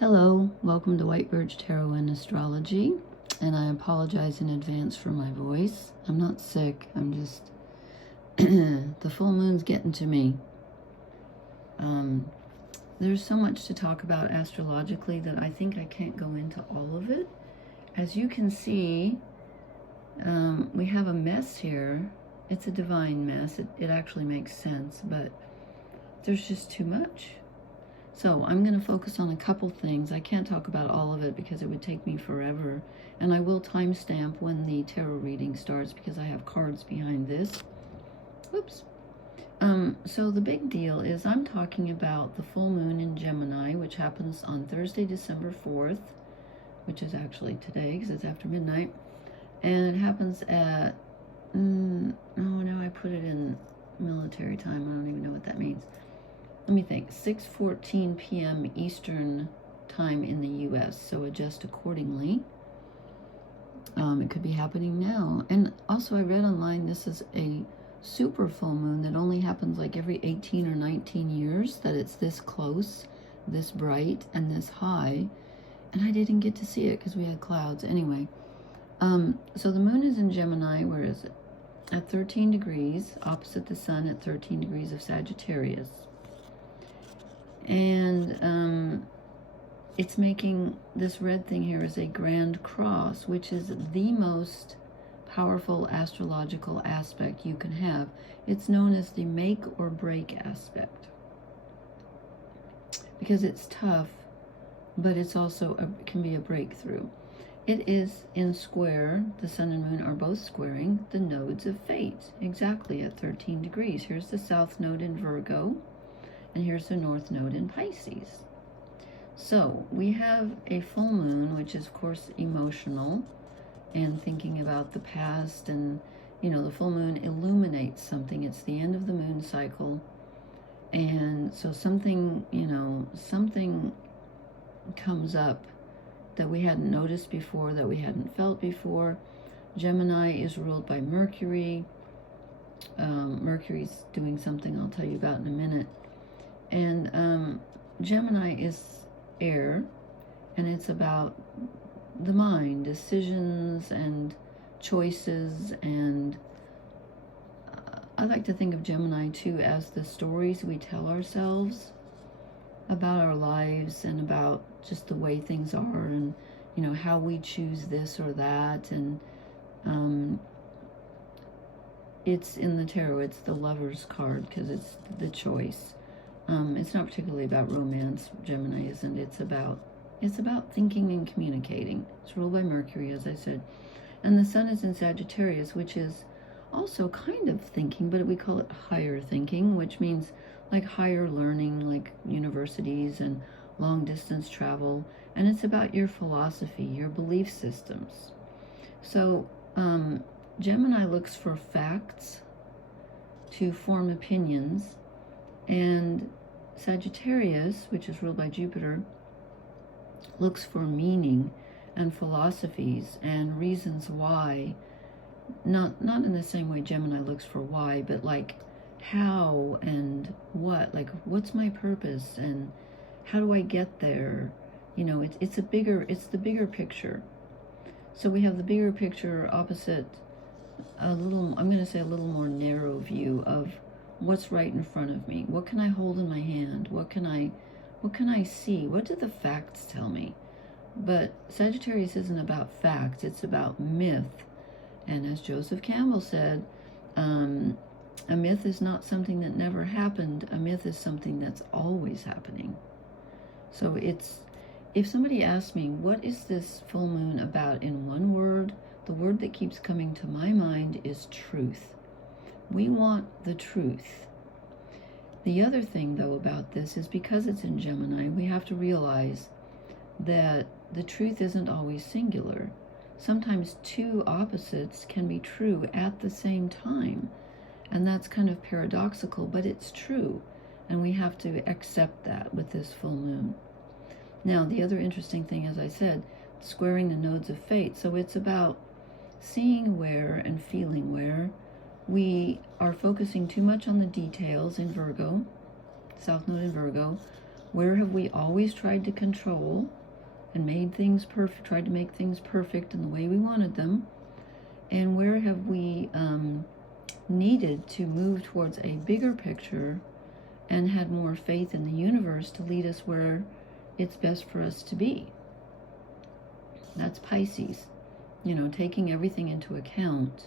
Hello, welcome to White Birch Tarot and Astrology, and I apologize in advance for my voice. I'm not sick, I'm just, the full moon's getting to me. There's so much to talk about astrologically that I think I can't go into all of it. As you can see, we have a mess here. It's a divine mess. It actually makes sense, but there's just too much. So I'm going to focus on a couple things. I can't talk about all of it because it would take me forever. And I will timestamp when the tarot reading starts because I have cards behind this. Oops. So the big deal is I'm talking about the full moon in Gemini, which happens on Thursday, December 4th, which is actually today because it's after midnight. And it happens at, oh, now I put it in military time. I don't even know what that means. Let me think, 6:14 p.m. Eastern time in the U.S., so adjust accordingly. It could be happening now. And also I read online this is a super full moon that only happens like every 18 or 19 years, that it's this close, this bright, and this high. And I didn't get to see it because we had clouds. Anyway, so the moon is in Gemini. Where is it? At 13 degrees, opposite the sun at 13 degrees of Sagittarius. And it's making this red thing here is a grand cross, which is the most powerful astrological aspect you can have. It's known as the make or break aspect because it's tough, but it's also can be a breakthrough. It is in square. The sun and moon are both squaring the nodes of fate, exactly at 13 degrees. Here's the south node in Virgo, and here's the north node in Pisces. So we have a full moon, which is of course emotional and thinking about the past, and you know, the full moon illuminates something. It's the end of the moon cycle, and so something, you know, something comes up that we hadn't noticed before, that we hadn't felt before. Gemini is ruled by Mercury. Mercury's doing something I'll tell you about in a minute. And Gemini is air, and it's about the mind, decisions and choices. And I like to think of Gemini too as the stories we tell ourselves about our lives and about just the way things are, and you know, how we choose this or that. And it's in the tarot, it's the Lover's card because it's the choice. It's not particularly about romance. Gemini isn't. It's about thinking and communicating. It's ruled by Mercury, as I said. And the sun is in Sagittarius, which is also kind of thinking, but we call it higher thinking, which means like higher learning, like universities and long distance travel. And it's about your philosophy, your belief systems. So Gemini looks for facts to form opinions, and Sagittarius, which is ruled by Jupiter, looks for meaning and philosophies and reasons why. Not in the same way Gemini looks for why, but like how and what, like what's my purpose and how do I get there? You know, it's the bigger picture. So we have the bigger picture opposite I'm going to say a little more narrow view of what's right in front of me. What can I hold in my hand? What can I see? What do the facts tell me? But Sagittarius isn't about facts, it's about myth. And as Joseph Campbell said, a myth is not something that never happened. A myth is something that's always happening. So if somebody asks me, what is this full moon about in one word, the word that keeps coming to my mind is truth. We want the truth. The other thing, though, about this is because it's in Gemini, we have to realize that the truth isn't always singular. Sometimes two opposites can be true at the same time. And that's kind of paradoxical, but it's true. And we have to accept that with this full moon. Now, the other interesting thing, as I said, squaring the nodes of fate. So it's about seeing where and feeling where we are focusing too much on the details in Virgo, South Node in Virgo, Where have we always tried to control and made things perfect, tried to make things perfect in the way we wanted them? And where have we needed to move towards a bigger picture and had more faith in the universe to lead us where it's best for us to be? That's Pisces. You know, taking everything into account,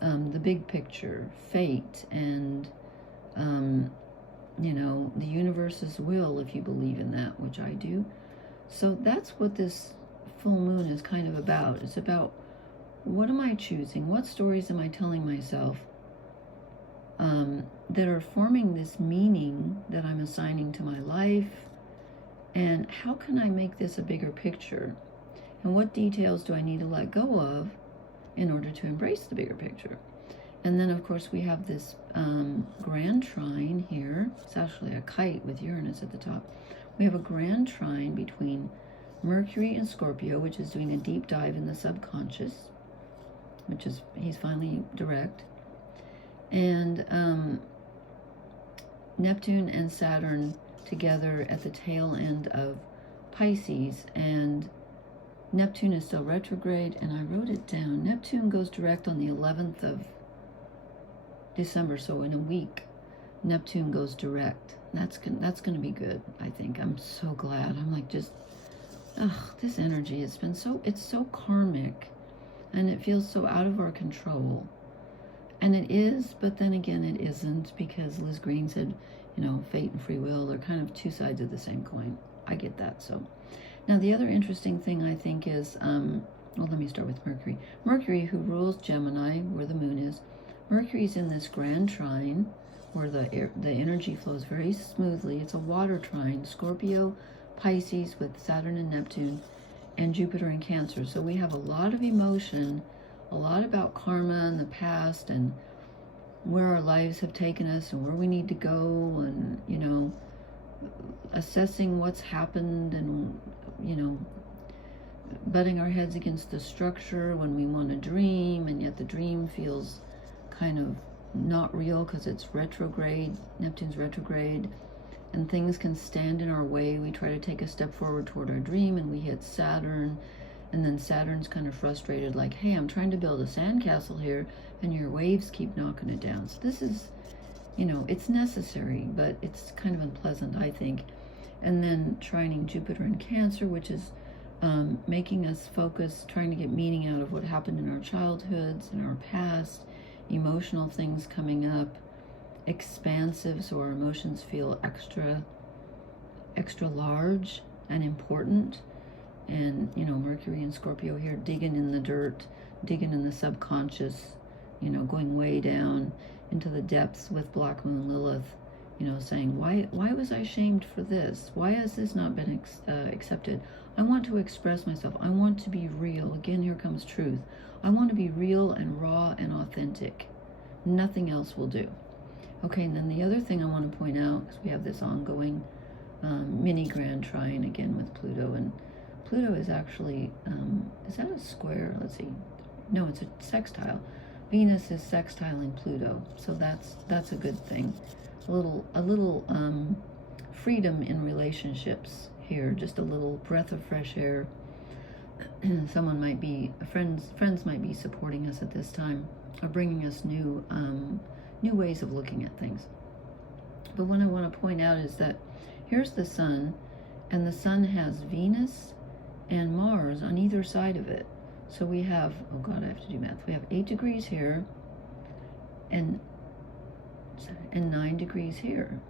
the big picture, fate, and, you know, the universe's will, if you believe in that, which I do. So that's what this full moon is kind of about. It's about, what am I choosing? What stories am I telling myself that are forming this meaning that I'm assigning to my life? And how can I make this a bigger picture? And what details do I need to let go of in order to embrace the bigger picture? And then, of course, we have this grand trine here. It's actually a kite with Uranus at the top. We have a grand trine between Mercury and Scorpio, which is doing a deep dive in the subconscious, which is, he's finally direct. And Neptune and Saturn together at the tail end of Pisces. And Neptune is still retrograde, and I wrote it down. Neptune goes direct on the 11th of December, so in a week, Neptune goes direct. That's going to be good, I think. I'm so glad. I'm like, just, this energy has been it's so karmic, and it feels so out of our control. And it is, but then again, it isn't, because Liz Green said, you know, fate and free will are kind of two sides of the same coin. I get that. So now the other interesting thing I think is, well, let me start with Mercury. Mercury, who rules Gemini, where the moon is, Mercury's in this grand trine where the energy flows very smoothly. It's a water trine, Scorpio, Pisces with Saturn and Neptune, and Jupiter in Cancer. So we have a lot of emotion, a lot about karma and the past, and where our lives have taken us and where we need to go, and, you know, assessing what's happened, and, you know, butting our heads against the structure when we want to dream, and yet the dream feels kind of not real because it's retrograde. Neptune's retrograde, and things can stand in our way. We try to take a step forward toward our dream, and we hit Saturn, and then Saturn's kind of frustrated, like, hey, I'm trying to build a sandcastle here, and your waves keep knocking it down. So this is, you know, it's necessary, but it's kind of unpleasant, I think. And then trining Jupiter in Cancer, which is making us focus, trying to get meaning out of what happened in our childhoods, in our past, emotional things coming up, expansive, so our emotions feel extra large and important. And, you know, Mercury and Scorpio here, digging in the dirt, digging in the subconscious, you know, going way down into the depths with Black Moon Lilith, you know, saying, why was I shamed for this? Why has this not been accepted? I want to express myself. I want to be real. Again, here comes truth. I want to be real and raw and authentic. Nothing else will do. Okay, and then the other thing I want to point out, because we have this ongoing mini grand trine again with Pluto, and Pluto is actually, is that a square? Let's see. No, it's a sextile. Venus is sextiling Pluto, so that's a good thing. A little freedom in relationships here, just a little breath of fresh air. Someone might be, friends might be supporting us at this time, or bringing us new ways of looking at things. But what I want to point out is that here's the sun, and the sun has Venus and Mars on either side of it. So we have, oh God, I have to do math. We have 8 degrees here and 9 degrees here.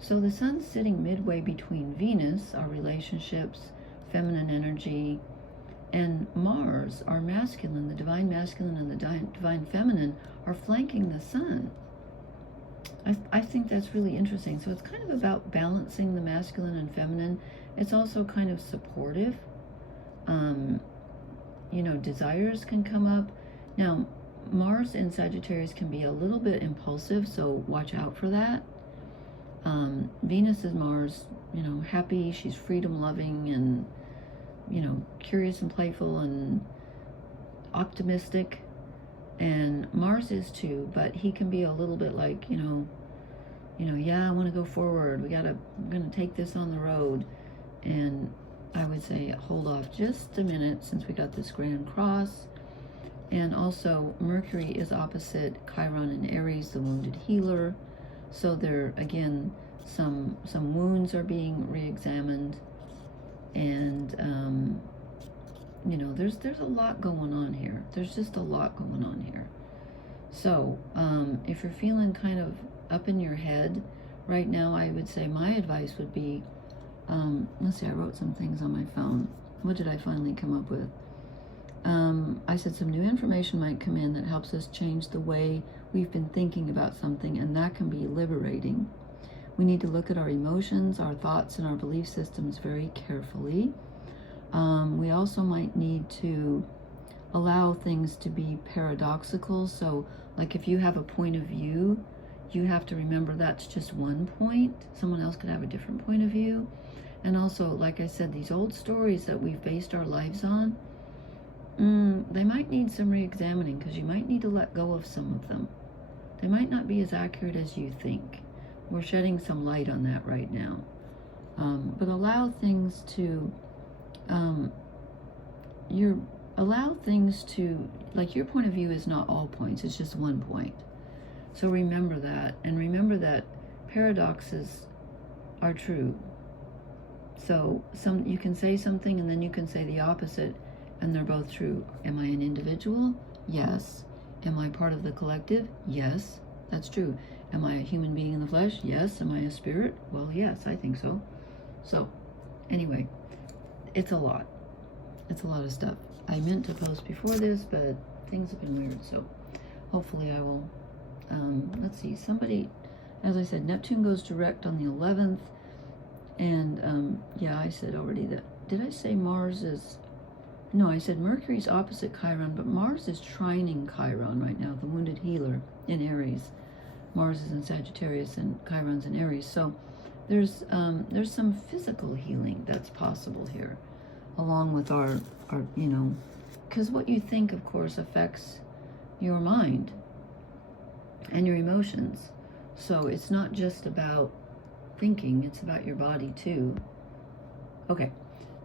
So the sun's sitting midway between Venus, our relationships, feminine energy, and Mars, our masculine, the divine masculine and the divine feminine, are flanking the sun. I think that's really interesting. So it's kind of about balancing the masculine and feminine. It's also kind of supportive. You know, desires can come up. Now, Mars in Sagittarius can be a little bit impulsive, so watch out for that. Venus is Mars, you know, happy, she's freedom loving and, you know, curious and playful and optimistic. And Mars is too, but he can be a little bit like, you know, yeah, I want to go forward. We're going to take this on the road. And I would say hold off just a minute, since we got this Grand Cross. And also Mercury is opposite Chiron in Aries, the wounded healer. So there, again, some wounds are being re-examined. And, there's a lot going on here. There's just a lot going on here. So if you're feeling kind of up in your head right now, I would say my advice would be, let's see, I wrote some things on my phone. What did I finally come up with? I said some new information might come in that helps us change the way we've been thinking about something, and that can be liberating. We need to look at our emotions, our thoughts, and our belief systems very carefully. We also might need to allow things to be paradoxical. So, like if you have a point of view, you have to remember that's just one point. Someone else could have a different point of view. And also, like I said, these old stories that we've based our lives on, they might need some re-examining, because you might need to let go of some of them. They might not be as accurate as you think. We're shedding some light on that right now. But allow things to, like your point of view is not all points, it's just one point. So remember that, and remember that paradoxes are true. So you can say something and then you can say the opposite, and they're both true. Am I an individual? Yes. Am I part of the collective? Yes, that's true. Am I a human being in the flesh? Yes. Am I a spirit? Well, yes, I think so. So, anyway, it's a lot. It's a lot of stuff. I meant to post before this, but things have been weird, so hopefully I will. Let's see, somebody, as I said, Neptune goes direct on the 11th, and yeah, I said already that, did I say Mars is, no, I said Mercury's opposite Chiron, but Mars is trining Chiron right now, the wounded healer in Aries. Mars is in Sagittarius and Chiron's in Aries. So there's some physical healing that's possible here, along with our because what you think, of course, affects your mind and your emotions. So it's not just about thinking, it's about your body too. Okay,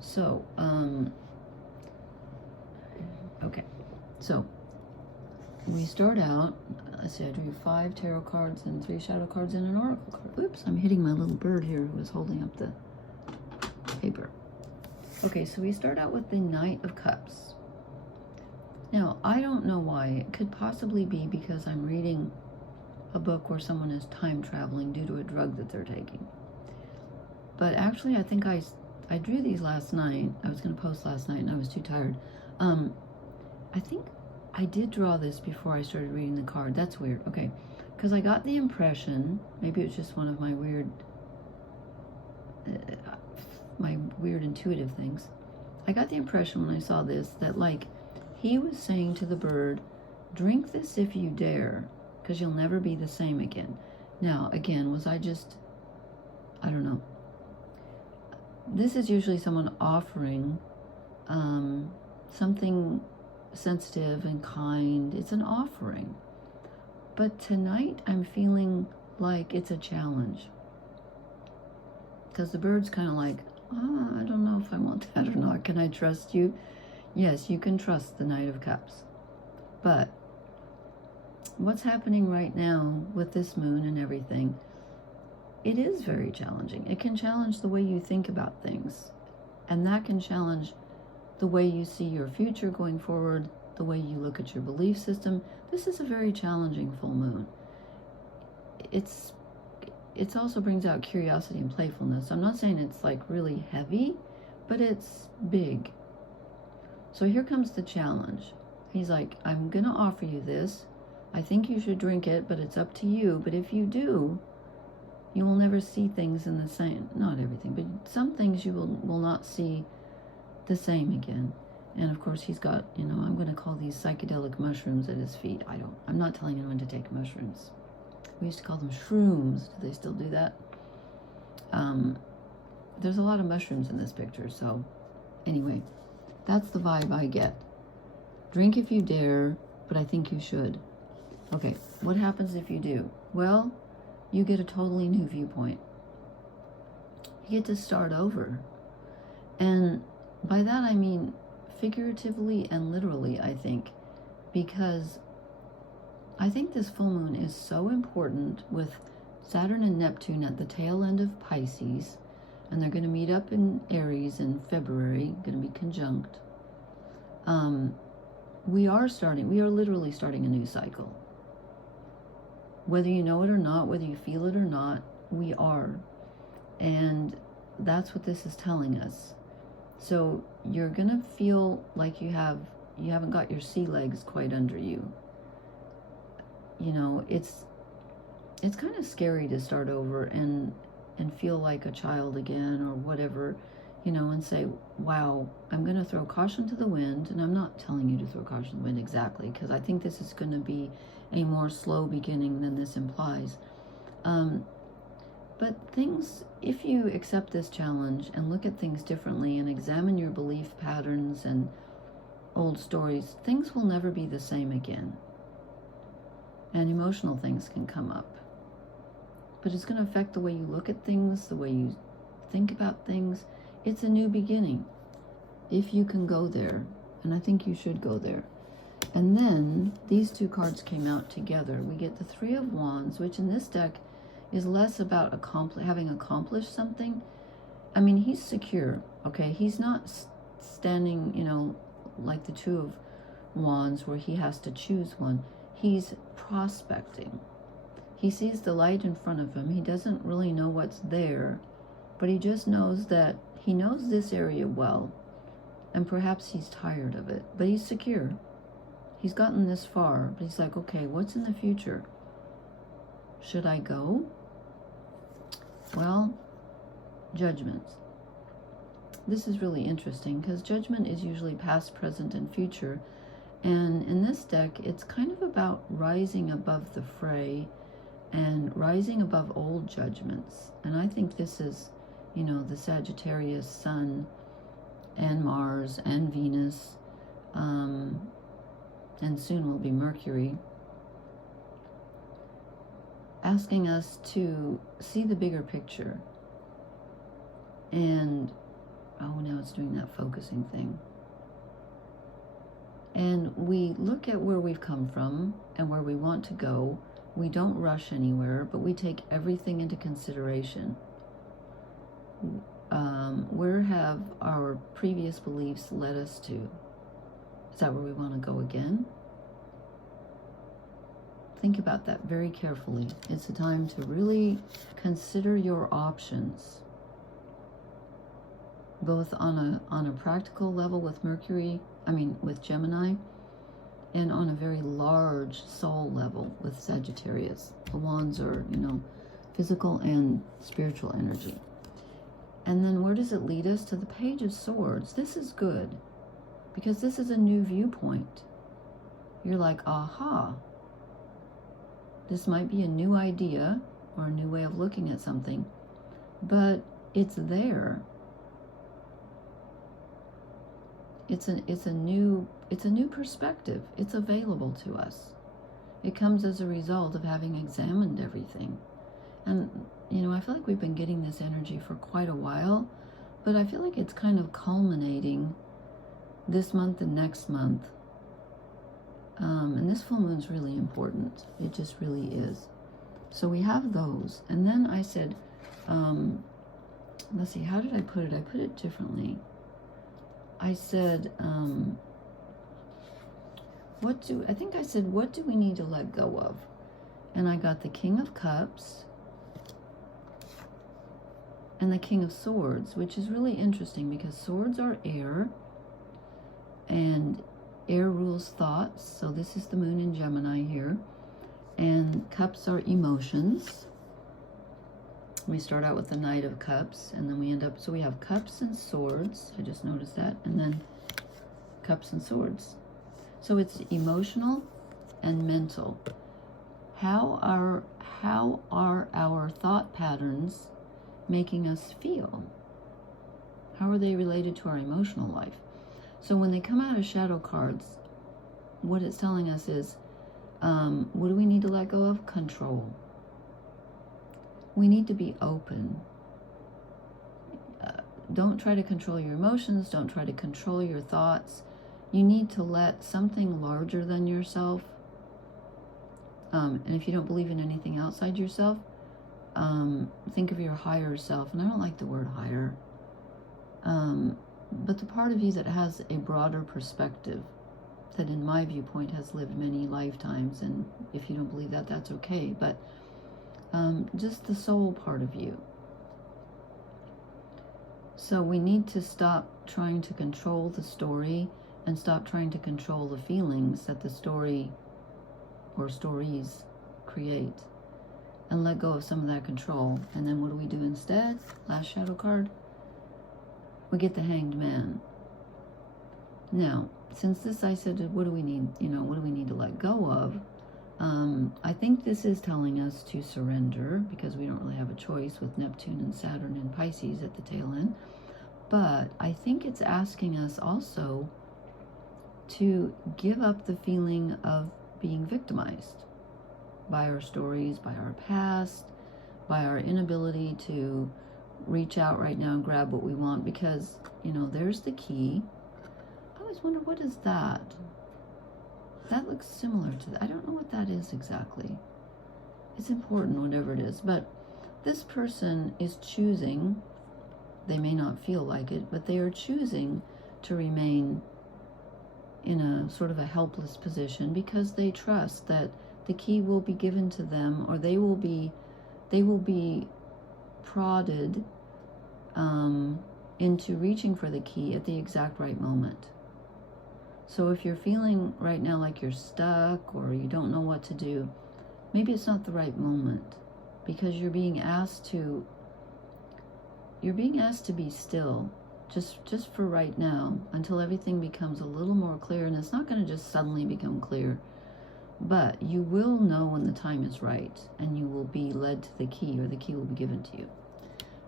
so so we start out, let's see, I drew 5 tarot cards and 3 shadow cards and an oracle card. Oops, I'm hitting my little bird here who is holding up the paper. Okay, so we start out with the Knight of Cups. Now, I don't know why. It could possibly be because I'm reading a book where someone is time traveling due to a drug that they're taking. But actually, I think I drew these last night. I was going to post last night and I was too tired. I think I did draw this before I started reading the card. That's weird. Okay, because I got the impression, maybe it was just one of my weird intuitive things. I got the impression when I saw this that, like, he was saying to the bird, drink this if you dare, because you'll never be the same again. Now, again, was I just, I don't know. This is usually someone offering something sensitive and kind. It's an offering. But tonight I'm feeling like it's a challenge. Because the bird's kind of like, I don't know if I want that or not. Can I trust you? Yes, you can trust the Knight of Cups. But what's happening right now with this moon and everything, it is very challenging. It can challenge the way you think about things. And that can challenge the way you see your future going forward, the way you look at your belief system. This is a very challenging full moon. It also brings out curiosity and playfulness. I'm not saying it's like really heavy, but it's big. So here comes the challenge. He's like, I'm going to offer you this. I think you should drink it, but it's up to you. But if you do, you will never see things in the same, not everything, but some things you will not see the same again. And of course he's got, I'm going to call these psychedelic mushrooms at his feet. I'm not telling anyone to take mushrooms. We used to call them shrooms. Do they still do that? There's a lot of mushrooms in this picture. So anyway, that's the vibe I get. Drink if you dare, but I think you should. Okay, what happens if you do? Well, you get a totally new viewpoint. You get to start over. And by that I mean figuratively and literally, I think, because I think this full moon is so important with Saturn and Neptune at the tail end of Pisces, and they're going to meet up in Aries in February, going to be conjunct. We are literally starting a new cycle. Whether you know it or not, whether you feel it or not, we are. And that's what this is telling us. So you're going to feel like you haven't got your sea legs quite under you. You know, it's kind of scary to start over and feel like a child again or whatever, you know, and say, wow, I'm going to throw caution to the wind. And I'm not telling you to throw caution to the wind exactly, because I think this is going to be a more slow beginning than this implies. But things, if you accept this challenge and look at things differently and examine your belief patterns and old stories, things will never be the same again. And emotional things can come up. But it's going to affect the way you look at things, the way you think about things. It's a new beginning, if you can go there. And I think you should go there. And then these two cards came out together. We get the Three of Wands, which in this deck is less about having accomplished something. I mean, he's secure, okay? He's not standing, you know, like the Two of Wands where he has to choose one. He's prospecting. He sees the light in front of him. He doesn't really know what's there, but he just knows that he knows this area well, and perhaps he's tired of it, but he's secure. He's gotten this far, but he's like, okay, what's in the future? Should I go? Well, Judgment. This is really interesting because Judgment is usually past, present, and future. And in this deck, it's kind of about rising above the fray and rising above old judgments. And I think this is, you know, the Sagittarius Sun and Mars and Venus, and soon will be Mercury, asking us to see the bigger picture. And, oh, now it's doing that focusing thing. And we look at where we've come from and where we want to go. We don't rush anywhere, but we take everything into consideration. Where have our previous beliefs led us to? Is that where we want to go again? Think about that very carefully. It's a time to really consider your options, both on a practical level with with Gemini, and on a very large soul level with Sagittarius. The wands are, you know, physical and spiritual energy. And then where does it lead us? To the Page of Swords. This is good, because this is a new viewpoint. You're like, aha, this might be a new idea or a new way of looking at something, but it's there. It's a new perspective. It's available to us. It comes as a result of having examined everything. And, you know, I feel like we've been getting this energy for quite a while, but I feel like it's kind of culminating this month and next month. And this full moon's really important. It just really is. So we have those. And then I said, let's see, how did I put it? I put it differently. I said, what do we need to let go of? And I got the King of Cups and the King of Swords, which is really interesting because swords are air, and air rules thoughts. So this is the moon in Gemini here. And cups are emotions. We start out with the Knight of Cups, and then we end up, so we have cups and swords. I just noticed that. And then cups and swords. So it's emotional and mental. How are our thought patterns making us feel? How are they related to our emotional life? So when they come out as shadow cards, what it's telling us is, what do we need to let go of? Control. we need to be open. Don't try to control your emotions. Don't try to control your thoughts. You need to let something larger than yourself, and if you don't believe in anything outside yourself, think of your higher self. And I don't like the word higher, but the part of you that has a broader perspective, that in my viewpoint has lived many lifetimes. And if you don't believe that, that's okay. But just the soul part of you. So we need to stop trying to control the story and stop trying to control the feelings that the story or stories create, and let go of some of that control. And then what do we do instead? Last shadow card. We get the Hanged Man. Now, since this, I said, what do we need? What do we need to let go of? I think this is telling us to surrender, because we don't really have a choice with Neptune and Saturn and Pisces at the tail end. But I think it's asking us also to give up the feeling of being victimized by our stories, by our past, by our inability to reach out right now and grab what we want, because, there's the key. I always wonder, what is that? That looks similar to that. I don't know what that is exactly. It's important, whatever it is. But this person is choosing, they may not feel like it, but they are choosing to remain in a sort of a helpless position, because they trust that the key will be given to them, or they will be prodded into reaching for the key at the exact right moment. So if you're feeling right now like you're stuck or you don't know what to do, maybe it's not the right moment, because you're being asked to be still, just for right now, until everything becomes a little more clear. And it's not going to just suddenly become clear, but you will know when the time is right, and you will be led to the key, or the key will be given to you.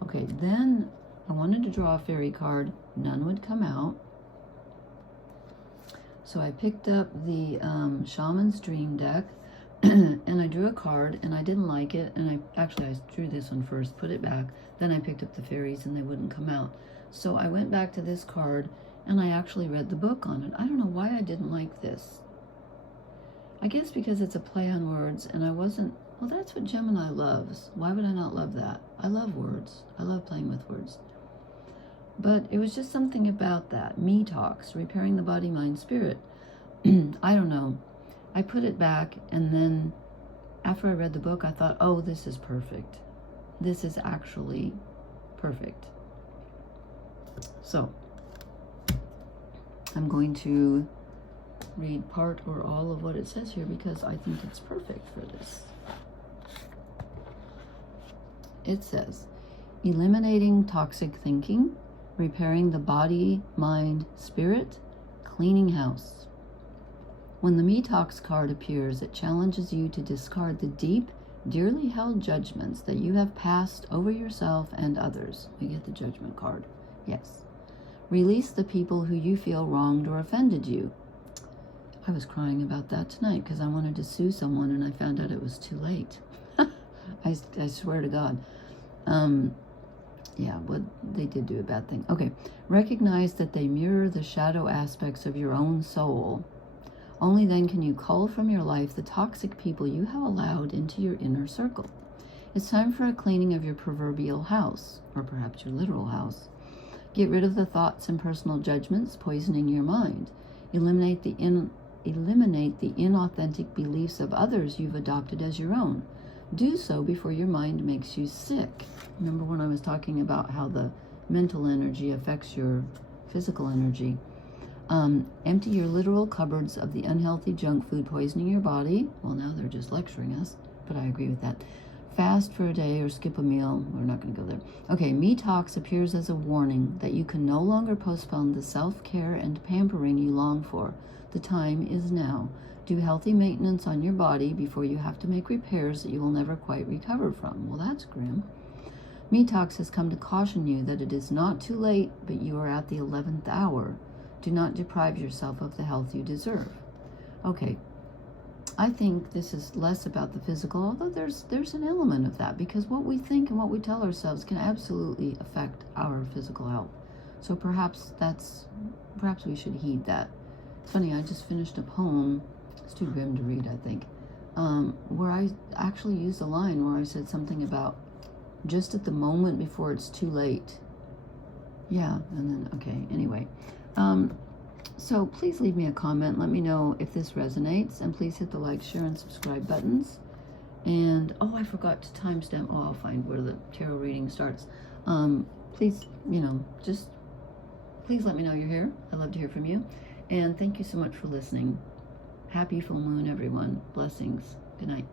Okay, then I wanted to draw a fairy card. None would come out. So I picked up the Shaman's Dream deck, and I drew a card, and I didn't like it. And I drew this one first, put it back. Then I picked up the fairies, and they wouldn't come out. So I went back to this card, and I actually read the book on it. I don't know why I didn't like this. I guess because it's a play on words, and I wasn't, well, that's what Gemini loves. Why would I not love that? I love words. I love playing with words. But it was just something about that. Me talks, repairing the body, mind, spirit. I don't know. I put it back, and then after I read the book, I thought, oh, this is perfect. This is actually perfect. So I'm going to read part or all of what it says here, because I think it's perfect for this. It says, eliminating toxic thinking, repairing the body, mind, spirit, cleaning house. When the Me Talks card appears, it challenges you to discard the deep, dearly held judgments that you have passed over yourself and others. We get the Judgment card. Yes. Release the people who you feel wronged or offended you. I was crying about that tonight because I wanted to sue someone, and I found out it was too late. I swear to God. Yeah, but they did do a bad thing. Okay. Recognize that they mirror the shadow aspects of your own soul. Only then can you cull from your life the toxic people you have allowed into your inner circle. It's time for a cleaning of your proverbial house, or perhaps your literal house. Get rid of the thoughts and personal judgments poisoning your mind. Eliminate the inauthentic beliefs of others you've adopted as your own. Do so before your mind makes you sick. Remember when I was talking about how the mental energy affects your physical energy? Empty your literal cupboards of the unhealthy junk food poisoning your body. Well, now they're just lecturing us, but I agree with that. Fast for a day or skip a meal. We're not going to go there. Okay, Me Talks appears as a warning that you can no longer postpone the self-care and pampering you long for. The time is now. Do healthy maintenance on your body before you have to make repairs that you will never quite recover from. Well, that's grim. Me Talks has come to caution you that it is not too late, but you are at the 11th hour. Do not deprive yourself of the health you deserve. Okay, I think this is less about the physical, although there's an element of that, because what we think and what we tell ourselves can absolutely affect our physical health. So perhaps we should heed that. It's funny, I just finished a poem. It's too grim to read, I think, where I actually used a line where I said something about just at the moment before it's too late. Yeah, and then, okay, anyway. So please leave me a comment. Let me know if this resonates, and please hit the like, share, and subscribe buttons. And, oh, I forgot to timestamp. Oh, I'll find where the tarot reading starts. Please, just please let me know you're here. I'd love to hear from you. And thank you so much for listening. Happy full moon, everyone. Blessings. Good night.